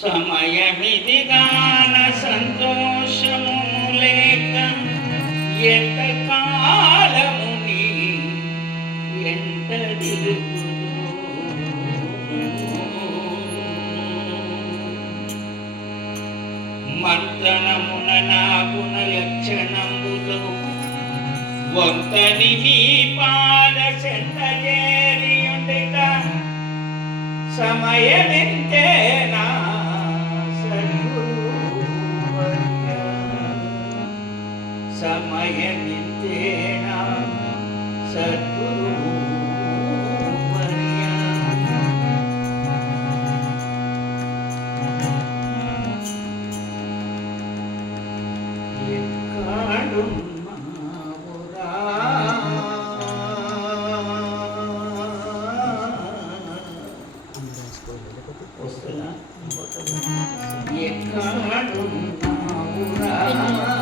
సమయ సంతోషము లేక ఎంత కాలముని ఎంత మర్దనమున నా గుణ వంతని మీ చెంత చేరి ఉండగా எக்காடும் நாவுரா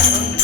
Bye.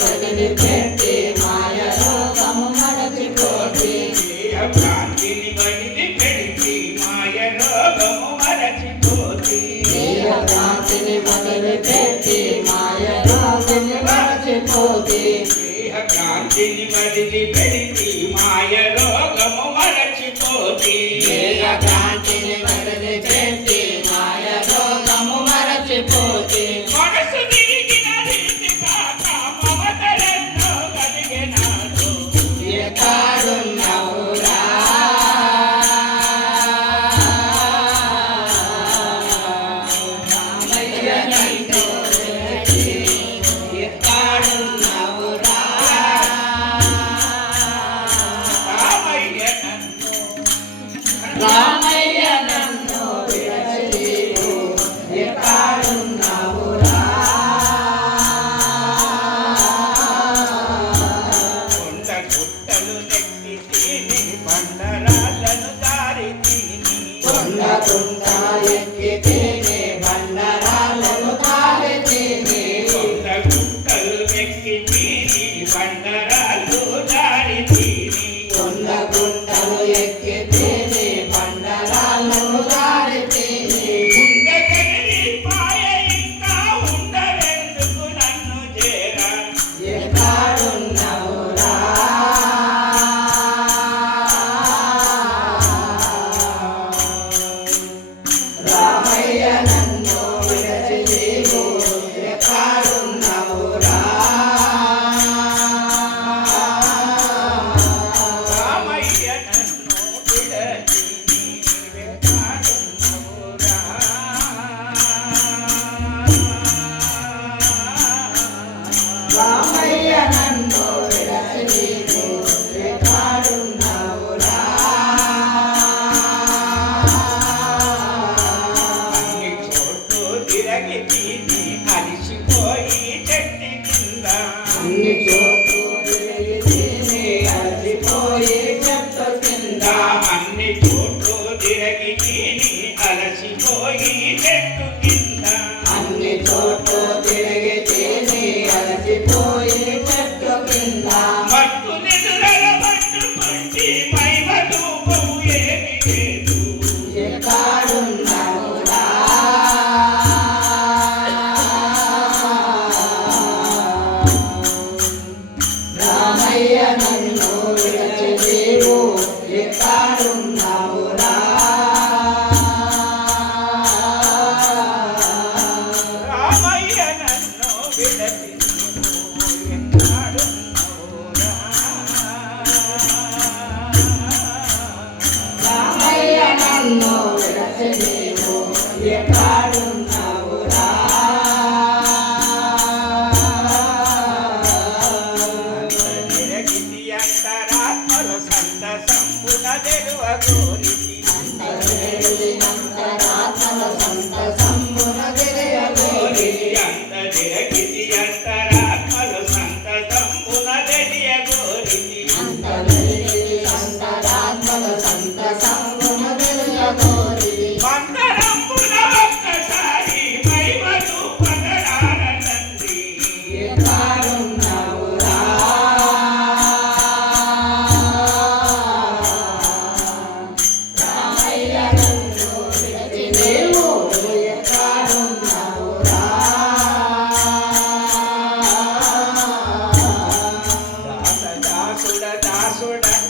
Thank you. আসো ডাক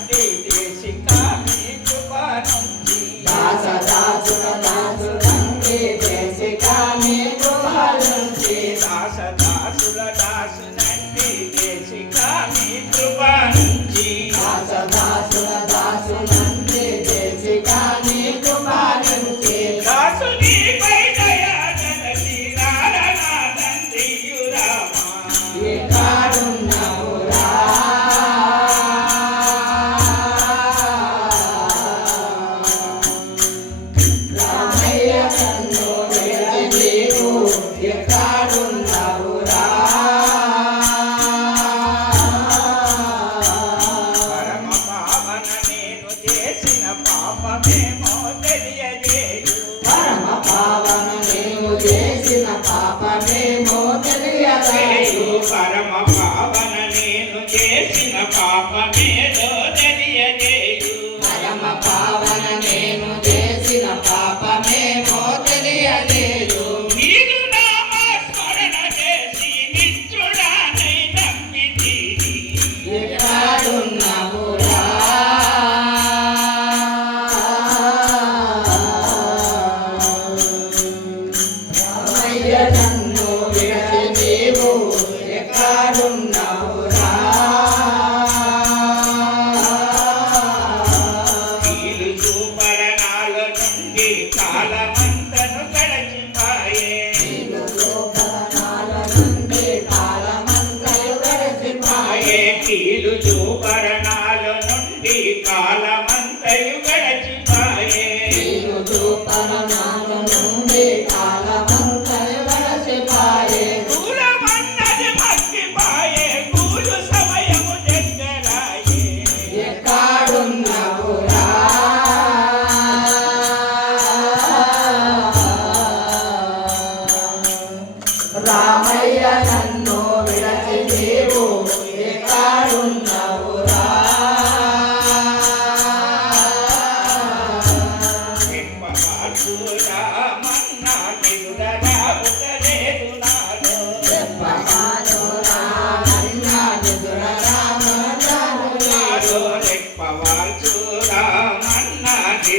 రామన్న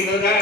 మన్నా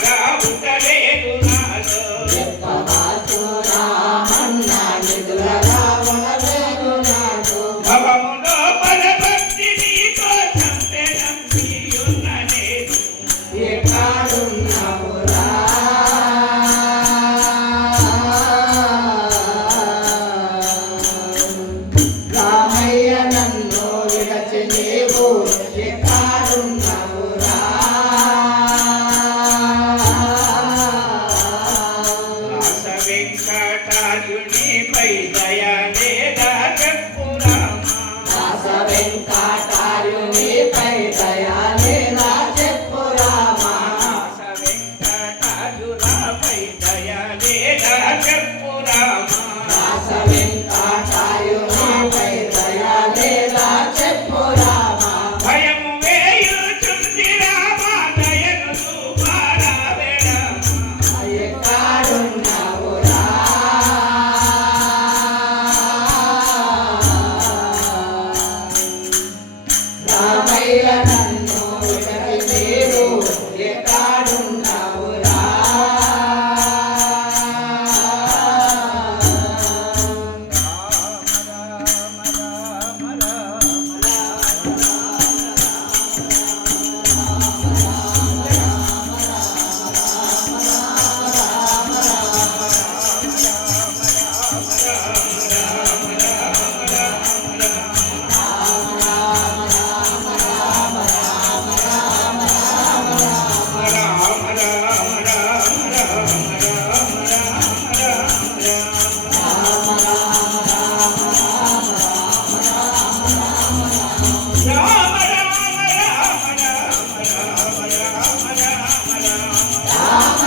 아.